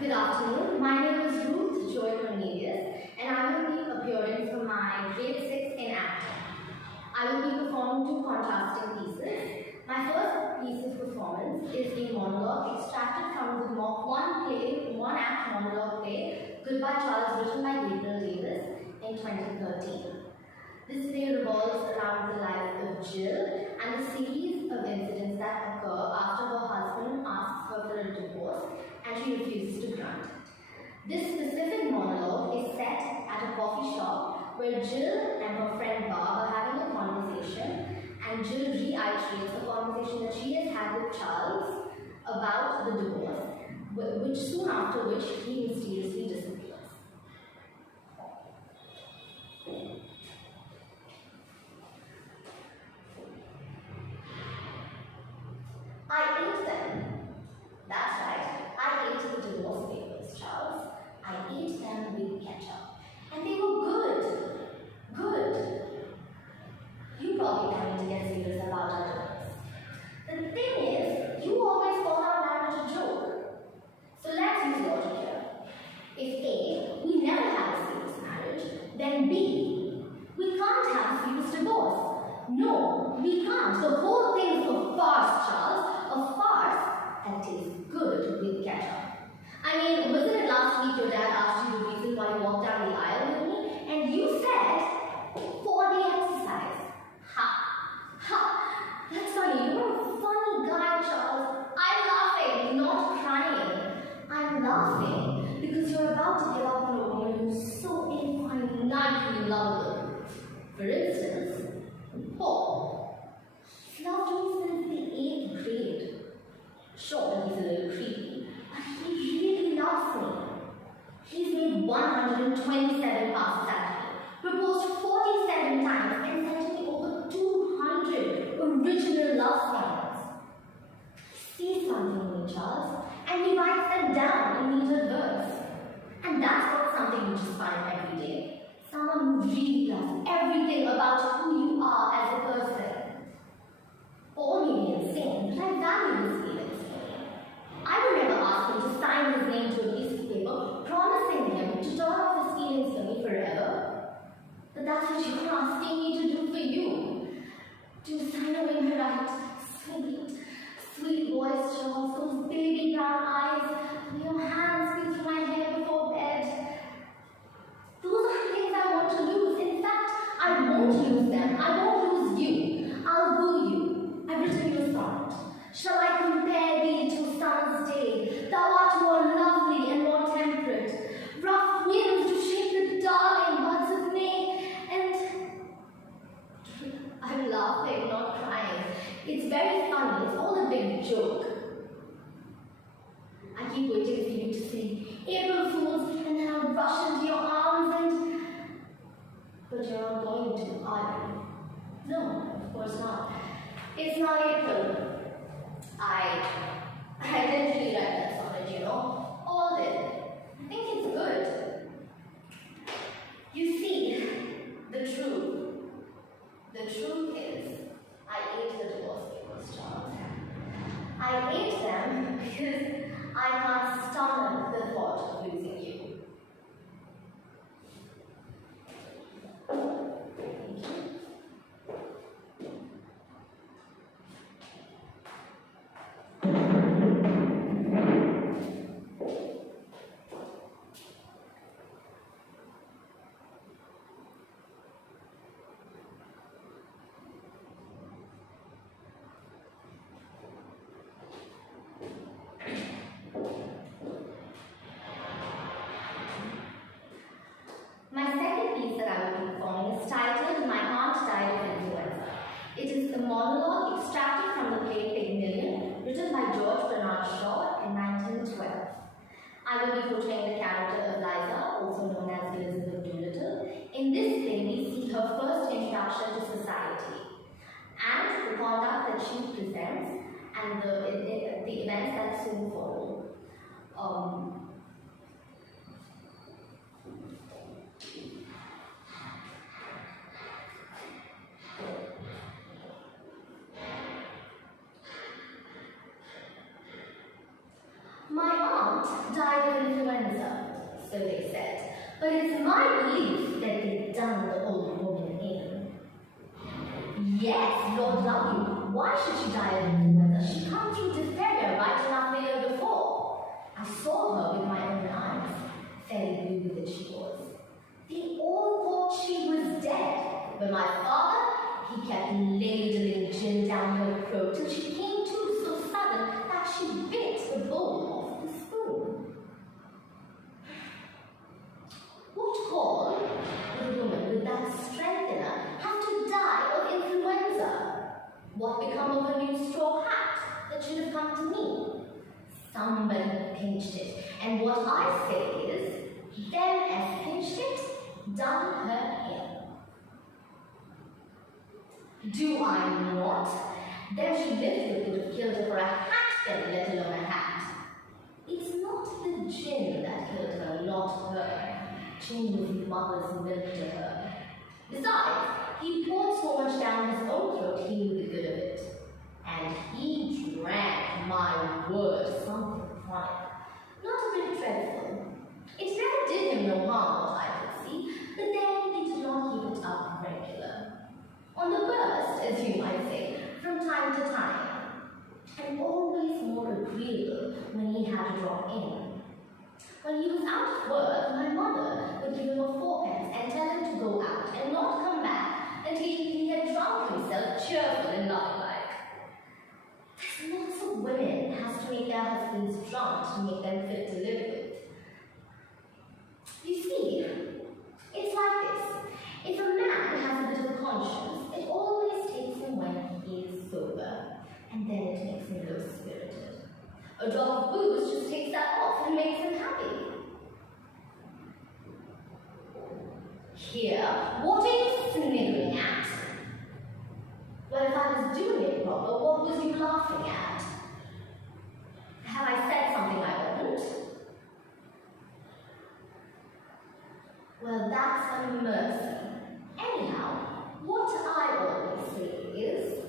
Good afternoon. My name is Ruth Cornelius, and I will be appearing for my grade 6 in acting. I will be performing two contrasting pieces. My first piece of performance is a monologue extracted from the one-act monologue play, Goodbye Charles, written by Gabriel Davis in 2013. This play revolves around the life of Jill and a series of incidents that occur after her husband asks her for a divorce and she refuses to grant it. This specific monologue is set at a coffee shop where Jill and her friend Bob are having a conversation, and Jill reiterates a conversation that she has had with Charles about the divorce, which soon after which he mysteriously disappears. I ate them. That's right, I ate the divorce papers, Charles. I ate them with ketchup. And they were good. Good. You probably wanted to get serious about our divorce. The thing is, you always call our marriage a joke. So let's use logic here. If A, we never had a serious marriage, then B, we can't have a serious divorce. No, we can't. The whole thing's a farce, Charles. A farce that tastes good with ketchup. I mean, wasn't it last week your dad asked you the reason why you walked down the aisle with me? And you said, for the exercise. Ha! Ha! That's funny. You're a funny guy, Charles. I'm laughing, not crying. I'm laughing because you're about to give up on a woman who's so infinitely lovable. For instance, Paul. He's loved me since the 8th grade. Sure, he's a little creepy, but he really loves me. He's made 127 passes at me, proposed 47 times, and sent me over 200 original love songs. He sees something in me, Charles, and he writes them down in metered verse. And that's not something you just find every day. Someone who really loves everything about who you are as a person. Paul may be insane, but I value his feelings. I would never ask him to sign his name to a piece of paper, promising him to turn off his feelings for me forever. But that's what you're asking me to do for you. To sign away my right, sweet, sweet voice, Charles, those baby brown eyes, and your hands squeeze through my hair before bed. Those are things I want to lose. In fact, I won't lose them. I won't lose you. I'll woo you. I've written you a sonnet. Shall I compare thee to summer's day? Thou art more lovely and more temperate. Rough winds do shake the darling buds of May, and I'm laughing, not crying. It's very funny. It's all a big joke. I keep waiting for you to say April Fools, and then I'll rush into your arms but you're not going to, are you? No, of course not. It's not April. I didn't really write that sonnet, you know. All did. I think it's good. You see, the truth is, I ate the divorce papers, Charles. I ate them because I can't stomach the thought of losing you. Thank you. My second piece that I will be performing is titled My Aunt Died of Influenza. It is a monologue extracted from the play Pygmalion, written by George Bernard Shaw in 1912. I will be portraying the character of Liza, also known as Elizabeth Doolittle. In this play, we see her first introduction to society and the conduct that she presents and the events that soon follow. My aunt aunt died of influenza, so they said. But it's my belief that they'd done the old woman in. Yes, Lord love you. Why should she die of influenza? She come through diphtheria right enough the year before. I saw her with my own eyes, fairly blue that she was. They all thought she was dead, but my father, he kept ladling gin down her throat till she came to so sudden that she bit the bowl off the spoon. What call would a woman with that strength in her have to die of influenza? What become of her new straw hat that should have come to me? Somebody pinched it, and what I say is, them as pinched it, done her in. Do I not? Them she lived with would have killed her for a hat, then let alone a hat. It's not the gin that killed her, not her. Gin was mother's milk to her. Besides, he poured so much down his own throat he knew the good of it. And he drank, my word, something chronic. Not a bit dreadful. It never did him no harm, what I could see, but then he did not keep it up regular. On the burst, as you might say, from time to time, and always more agreeable when he had to drop in. When he was out of work, my mother would give him a fourpence and tell him to go out and not come back until he had drunk himself cheerful and like. There's lots of women has to make their husbands drunk to make them fit to live with. You see, it's like this. If a man has a bit of conscience, it always takes him when he is sober, and then it makes him low-spirited. A drop of booze just takes that off and makes him happy. Here, what are you sniggering at? Well, if I was doing it proper, what was you laughing at? Have I said something I oughtn't? Well, that's a mercy. Anyhow, what I always say is,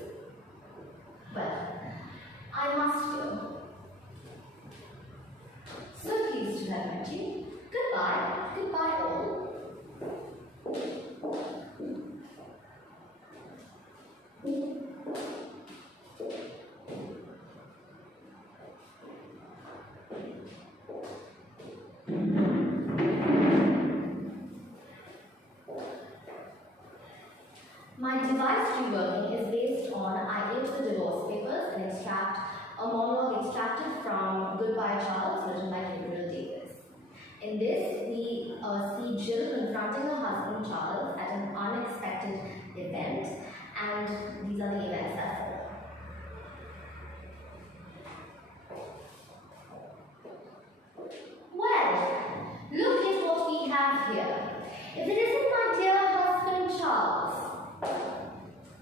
well, I must go. So pleased to have met you. Goodbye. Goodbye all. My devised reworking is based on I ate the divorce papers and extract a monologue extracted from Goodbye Charles, written by Gabriel Davis. In this, we see Jill confronting her husband Charles at an unexpected event, and these are the events that follow. Well, look at what we have here. If it isn't my dear husband Charles.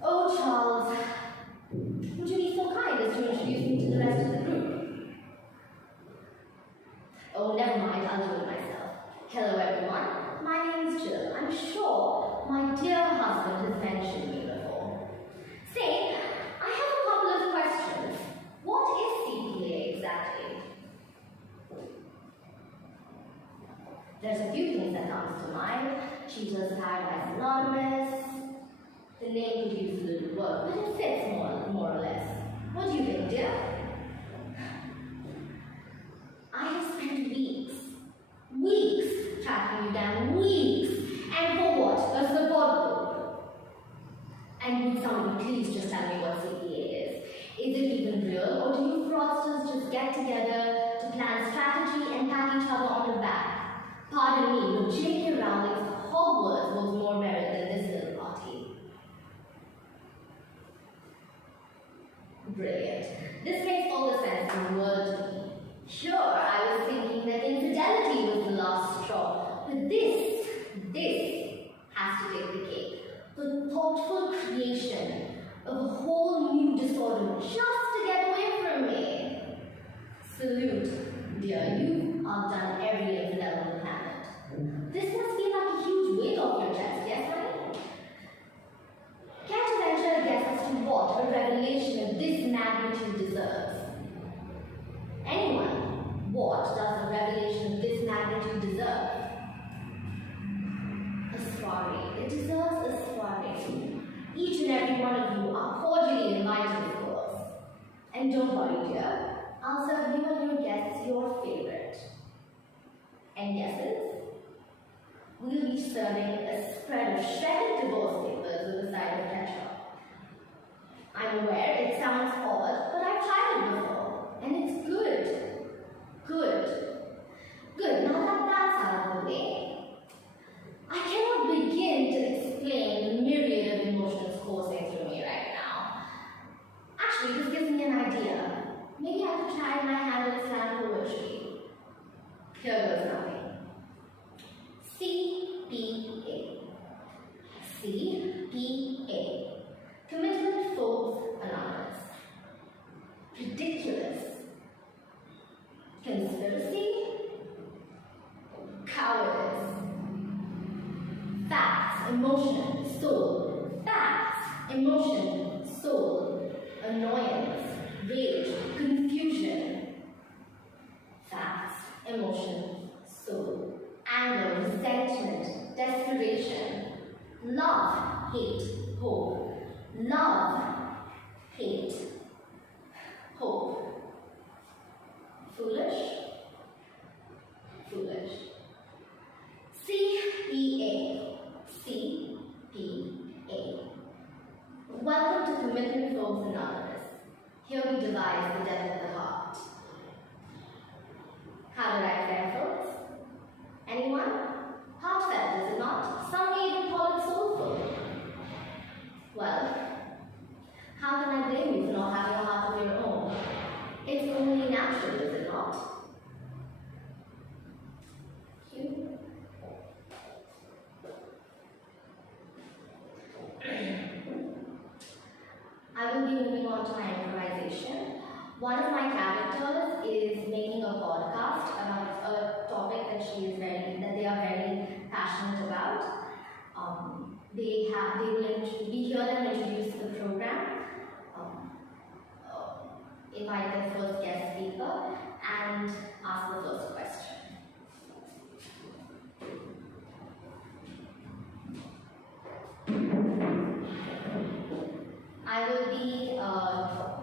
Oh, Charles, would you be so kind as to introduce me to the rest of the group? Oh, never mind, I'll do it myself. Hello, everyone. My name's Jill. I'm sure my dear husband has mentioned me before. Say, I have a couple of questions. What is CPA exactly? There's a few things that comes to mind. Cheaters Paradise Anonymous. The name could use a little work, but it fits more or less. What do you think, dear? I have spent weeks tracking you down, weeks. And for what? A support group. And would somebody please just tell me what CPA is? Is it even real, or do you fraudsters just get together to plan strategy and pat each other on the back? Pardon me, but J.K. Rowling's Hogwarts was more merit than this little party. Brilliant. This makes all the sense in the world to me. Sure, I was thinking that infidelity was the last straw, but this has to take the cake. The thoughtful creation of a whole new disorder just to get away from me. Salute, dear, you have done every infidel on the planet. This must be like a huge weight off your chest, yes, honey? Care to venture a guess as to what a revelation of this magnitude deserves? Anyone? What does a Each and every one of you are cordially invited, of course. And don't worry, dear, I'll serve you and your guests your favorite. And guesses? We'll be serving a spread of shredded divorce papers with a side of ketchup. I'm aware it sounds odd, but I've tried it before, and it's good. Good. Good. Now that that's out of the way, I cannot begin to explain the myriad of emotions coursing through me right now. Actually, this gives me an idea. Maybe I could try my hand at slam poetry. Here goes nothing. CPA. CPA. Commitment Folks Anonymous. Ridiculous. Conspiracy. Cowardice. Facts, emotion, soul. Facts, emotion, soul. Annoyance, rage, confusion. Facts, emotion, soul. Anger, resentment, desperation. Love, hate, hope. Love, hate, hope. Foolish, foolish. CPA, CPA. Welcome to Commitment Folks Anonymous. Here we devise the death of the heart. How did I fare, folks? Anyone? Heartfelt, is it not? Some may even call it soulful. Well, how can I blame you for not having a heart of your own? It's only natural, is it not? You? I will be moving on to my improvisation. One of my characters is making a podcast about a topic that they are very passionate about. They will be here and introduce the program, invite the first guest speaker, and ask the first question. I will be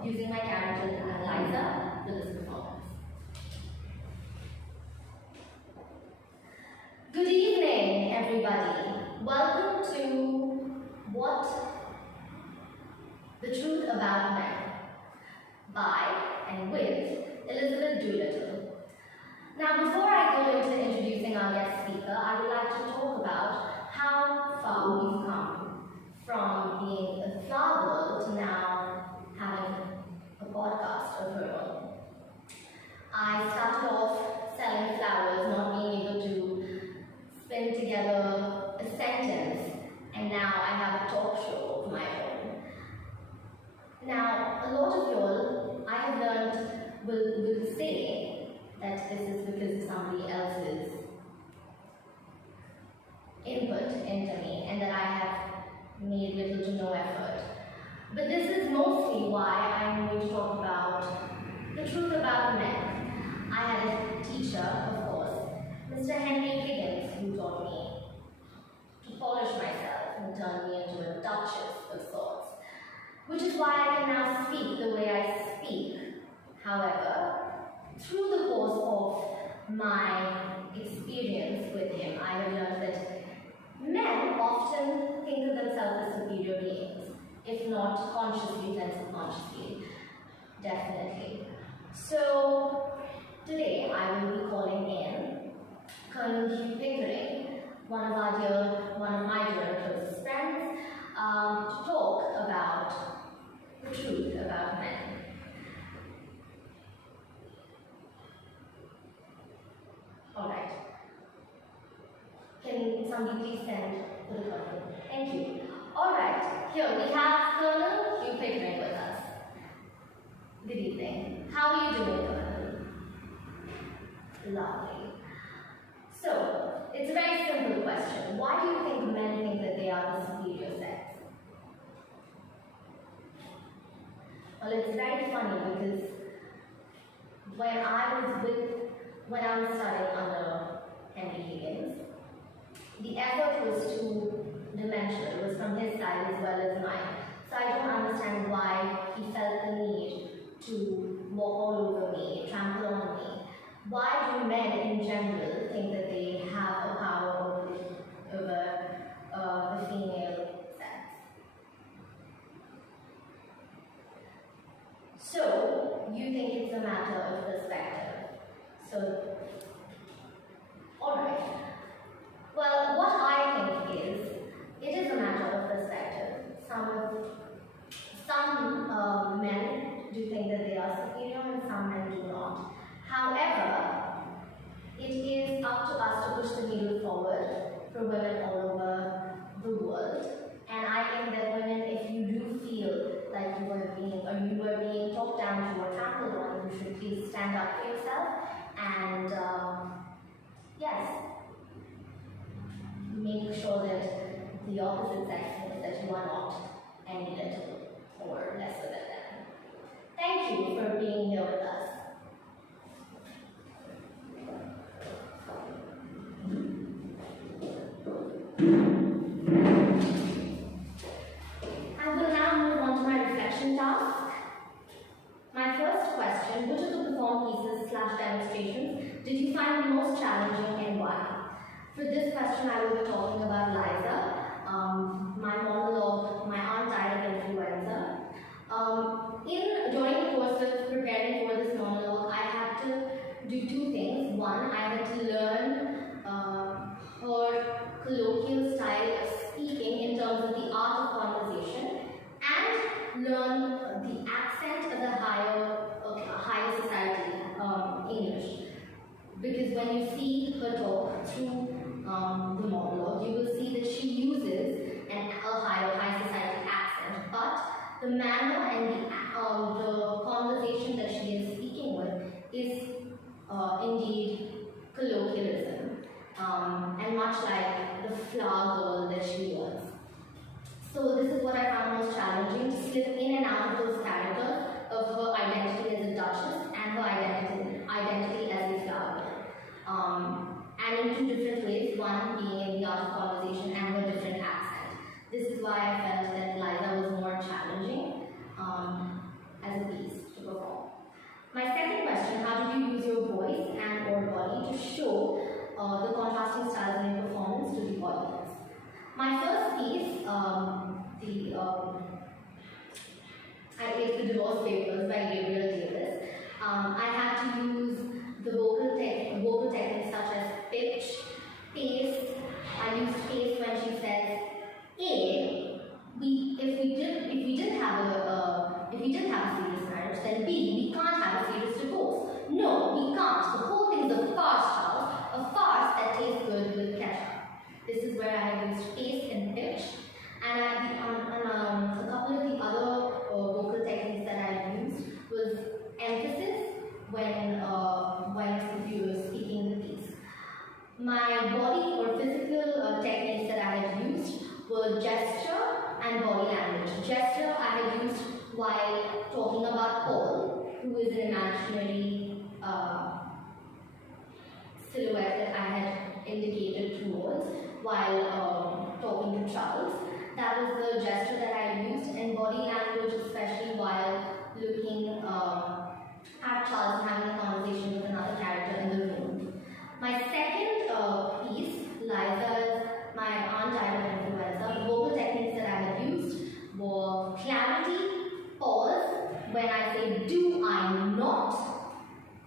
using my character Eliza for this performance. Good evening, everybody. Welcome to What the Truth About Men by and with Elizabeth Doolittle. Now, before I go into introducing our guest speaker, I would like to talk about how far we've come from being a flower girl to now having a podcast of her own. I started off selling flowers, not being able to spin together a sentence, and now I have a talk show of my own. Now, a lot of y'all, I have learned, will say that this is because of somebody else's input into me, and that I have made little to no effort. But this is mostly why I'm going to talk about the truth about men. I had a teacher, of course, Mr. Henry Higgins, who taught me to polish myself and turn me into a duchess of sorts, which is why I can now speak the way I speak. However, through the course of my experience with him, I have learned that men often think of themselves as superior beings, if not consciously, then subconsciously, definitely. So, today I will be calling in Colonel Hugh Pickering, one of my dear and closest friends, to talk about the truth about men. Alright. Can somebody please send for the colonel? Thank you. Alright, here we have Colonel Hugh Pickering with us. Good evening. How are you doing, Colonel? Lovely. So, it's a very simple question. Why do you think men think that they are the superior sex? Well, it's very funny because when I was studying under Henry Higgins, the effort was to dimensional. It was from his side as well as mine. So I don't understand why he felt the need to walk all over me, trample on me. Why do men in general think that they have a power over the female sex? So, you think it's a matter of perspective. So, alright. Well, what I think is, it is a matter of perspective. Some men do think that they are superior and some men do not. However, it is up to us to push the needle forward for women all over the world. And I think that women, if you do feel like you were being talked down to or trampled on, you should please stand up for yourself and yes, make sure that the opposite sex knows that you are not any little or lesser than them. Thank you for being here with us. I will now move on to my reflection task. My first question, which of the performed pieces / demonstrations did you find the most challenging and why? For this question, I will be talking about Liza, my monologue, My Aunt Died of Influenza. During the course of preparing for this monologue, I had to do two things. One, I had to learn her colloquial style of speaking in terms of the art of conversation and learn the accent of the higher society English. Because when you see her talk through the monologue, you will see that she uses a high society accent, but the manner and the conversation that she is speaking with is indeed colloquialism, and much like the flower girl that she was. So this is what I found most challenging, to slip in and out of those characters of her identity as a duchess and her identity as a flower girl. And in two different ways, one being in the art of conversation and her different accent. This is why I felt that Liza was more challenging as a piece to perform. My second question, how did you use your voice and or body to show the contrasting styles in your performance to the audience? My first piece, I Ate the Divorce Papers by Gabriel Davis. I had to use the vocal techniques such as pitch, pace. I used pace when she says A. If we didn't have a serious marriage, then B. We can't have a serious divorce. No, we can't. The whole thing is a farce, Charles. A farce that tastes good with ketchup. This is where I used pace and pitch. And a couple of the other vocal techniques that I used was emphasis when you were speaking the piece. My body or physical techniques that I had used were gesture and body language. Gesture I had used while talking about Paul, who is an imaginary silhouette that I had indicated towards while talking to Charles. That was the gesture that I used, and body language, especially while looking at Charles and having a conversation with another character in the room. My second piece, Liza's My Aunt Died of Influenza, the vocal techniques that I had used were clarity, pause, when I say do I not,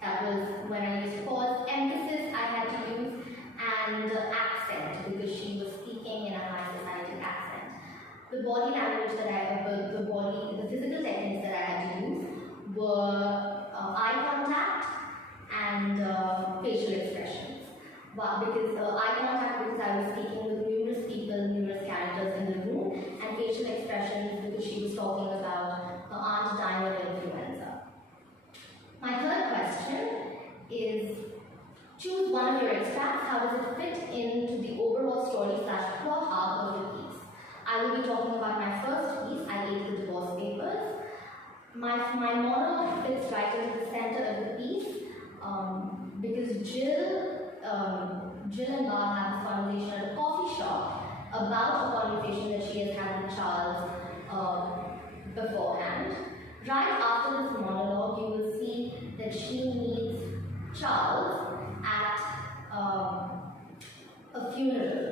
that was when I used pause, emphasis I had to use, and accent, because she was speaking in a high society accent. The body language that the physical techniques that I had to use were eye contact and facial expressions. But because eye contact, because I was speaking with numerous people, numerous characters in the room, and facial expressions because she was talking about her aunt dying of influenza. My third question is, choose one of your extracts. How does it fit into the overall story / plot arc of the piece? I will be talking about my first piece, I Ate the Divorce Papers. My monologue fits right into the center of the piece because Jill and Bob have this conversation at a coffee shop, about a conversation that she has had with Charles beforehand. Right after this monologue, you will see that she meets Charles at a funeral.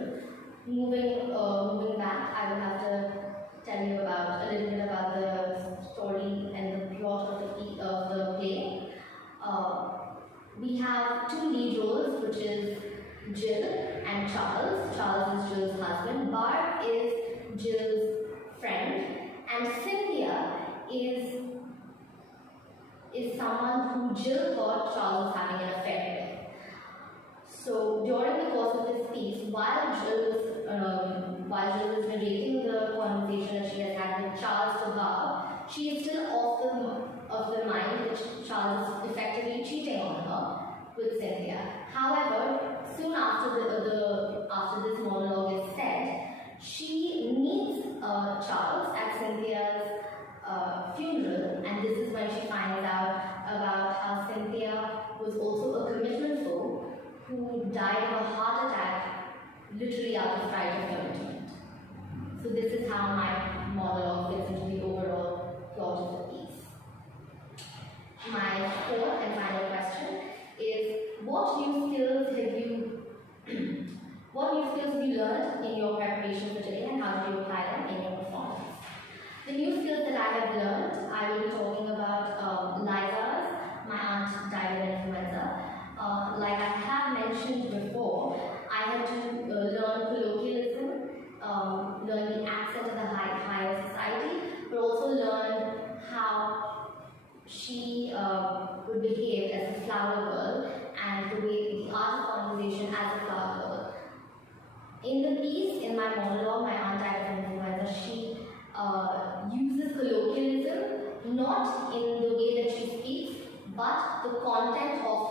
Moving back, I will have to tell you about a little bit about the story and the plot of the play. We have two lead roles, which is Jill and Charles. Charles is Jill's husband. Barb is Jill's friend, and Cynthia is someone who Jill thought Charles was having an affair with. So during the course of this piece, while Jill is narrating the conversation that she has had with Charles to her, she is still of the mind that Charles is effectively cheating on her with Cynthia. However, soon after this monologue is said, she meets Charles at Cynthia's funeral, and this is when she finds out about how Cynthia was also a commitment foe who died of a heart attack literally out of fright of commitment. So this is how my monologue fits into the overall plot of the piece. My fourth and final question is, what new skills have you learned in your preparation for today, and how do you apply them in your performance? The new skills that I have learned, I will be talking about Liza's. My aunt died of influenza. Like I have mentioned before, I had to learn colloquialism, learn the accent of the higher society, but also learn how she would behave as a flower girl and the art of conversation as a flower girl. In the piece, in my monologue, my aunt died of influenza, she uses colloquialism not in the way that she speaks, but the content of